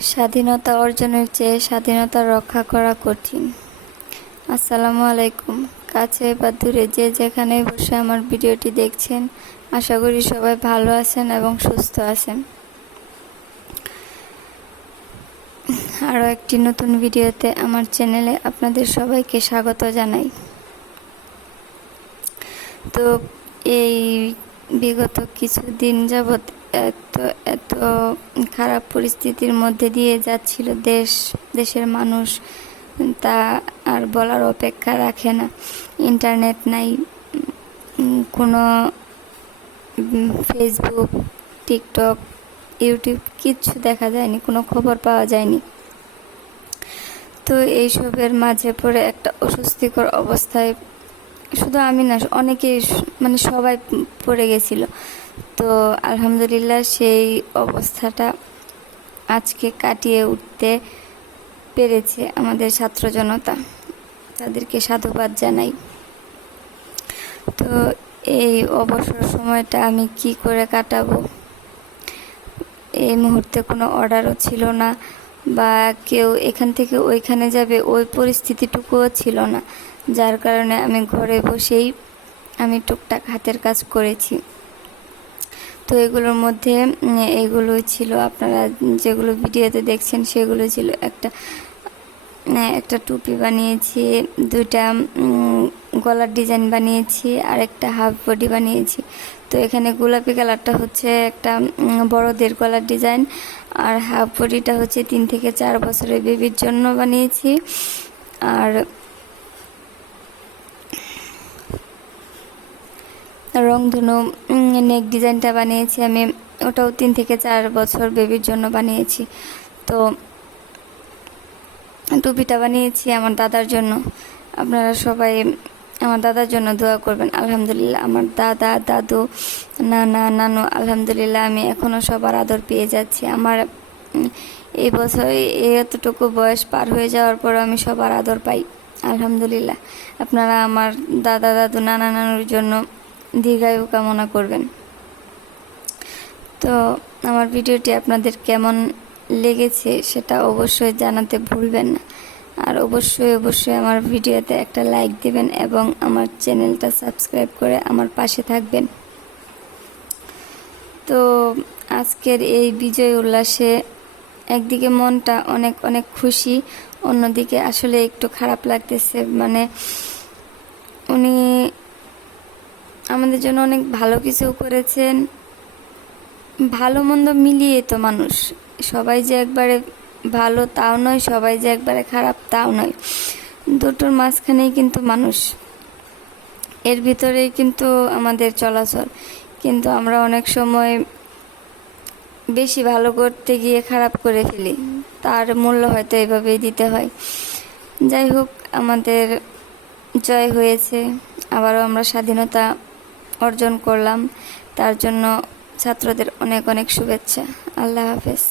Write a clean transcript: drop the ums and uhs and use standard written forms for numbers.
স্বাধীনতা অর্জনের চেয়ে স্বাধীনতা রক্ষা করা কঠিন। আসসালামু আলাইকুম। কাছে বা দূরে যে যেখানে বসে আমার ভিডিওটি দেখছেন, আশা করি সবাই ভালো আছেন এবং সুস্থ আছেন। আরও একটি নতুন ভিডিওতে আমার চ্যানেলে আপনাদের সবাইকে স্বাগত জানাই। তো এই বিগত কিছুদিন যাবৎ এত খারাপ পরিস্থিতির মধ্যে দিয়ে যাচ্ছিল দেশের মানুষ, তা আর বলার অপেক্ষা রাখে না। ইন্টারনেট নাই, কোনো ফেসবুক, টিকটক, ইউটিউব কিচ্ছু দেখা যায়নি, কোনো খবর পাওয়া যায়নি। তো এইসবের মাঝে পড়ে একটা অস্বস্তিকর অবস্থায় শুধু আমি না, অনেকেই সবাই পড়ে গেছিল। তো আলহামদুলিল্লাহ সেই অবস্থাটা আজকে কাটিয়ে উঠতে পেরেছে আমাদের ছাত্র জনতা, তাদেরকে সাধুবাদ জানাই। তো এই অবসর সময়টা আমি কি করে কাটাবো, এই মুহূর্তে কোনো অর্ডারও ছিল না, বা কেউ এখান থেকে ওইখানে যাবে ওই পরিস্থিতিটুকুও ছিল না, যার কারণে আমি ঘরে বসেই আমি টুকটাক হাতের কাজ করেছি। তো এগুলোর মধ্যে এইগুলোই ছিল, আপনারা যেগুলো ভিডিওতে দেখছেন সেগুলো ছিল। একটা টুপি বানিয়েছি, দুইটা গলার ডিজাইন বানিয়েছি, আর একটা হাফ বডি বানিয়েছি। তো এখানে গোলাপি কালারটা হচ্ছে একটা বড়দের গলার ডিজাইন, আর হাফ বডিটা হচ্ছে 3 থেকে 4 বছরের বেবির জন্য বানিয়েছি। আর রংধনু নেক ডিজাইনটা বানিয়েছি আমি, ওটাও 3 থেকে 4 বছর বেবির জন্য বানিয়েছি। তো টুপিটা বানিয়েছি আমার দাদার জন্য। আপনারা সবাই আমার দাদার জন্য দোয়া করবেন। আলহামদুলিল্লাহ আমার দাদা, দাদু, নানা, নানু, আলহামদুলিল্লাহ আমি এখনও সবার আদর পেয়ে যাচ্ছি। আমার এই বছর এতটুকু বয়স পার হয়ে যাওয়ার পর আমি সবার আদর পাই, আলহামদুলিল্লাহ। আপনারা আমার দাদা, দাদু, নানা, নানুর জন্য দীর্ঘায়ু কামনা করবেন। তো আমার ভিডিওটি আপনাদের কেমন লেগেছে সেটা অবশ্যই জানাতে ভুলবেন না। আর অবশ্যই আমার ভিডিওতে একটা লাইক দেবেন এবং আমার চ্যানেলটা সাবস্ক্রাইব করে আমার পাশে থাকবেন। তো আজকের এই বিজয় উল্লাসে একদিকে মনটা অনেক অনেক খুশি, অন্যদিকে আসলে একটু খারাপ লাগতেছে। উনি আমাদের জন্য অনেক ভালো কিছু করেছেন। ভালো মন্দ মিলিয়ে তো মানুষ, সবাই যে একবারে ভালো তাও নয়, সবাই যে একবারে খারাপ তাও নয়, দুটোর মাঝখানেই কিন্তু মানুষ, এর ভিতরেই কিন্তু আমাদের চলাচল। কিন্তু আমরা অনেক সময় বেশি ভালো করতে গিয়ে খারাপ করে ফেলি, তার মূল্য হয়তো এভাবেই দিতে হয়। যাই হোক, আমাদের জয় হয়েছে, আবারও আমরা স্বাধীনতা অর্জন করলাম। তার জন্য ছাত্রদের অনেক অনেক শুভেচ্ছা। আল্লাহ হাফেজ।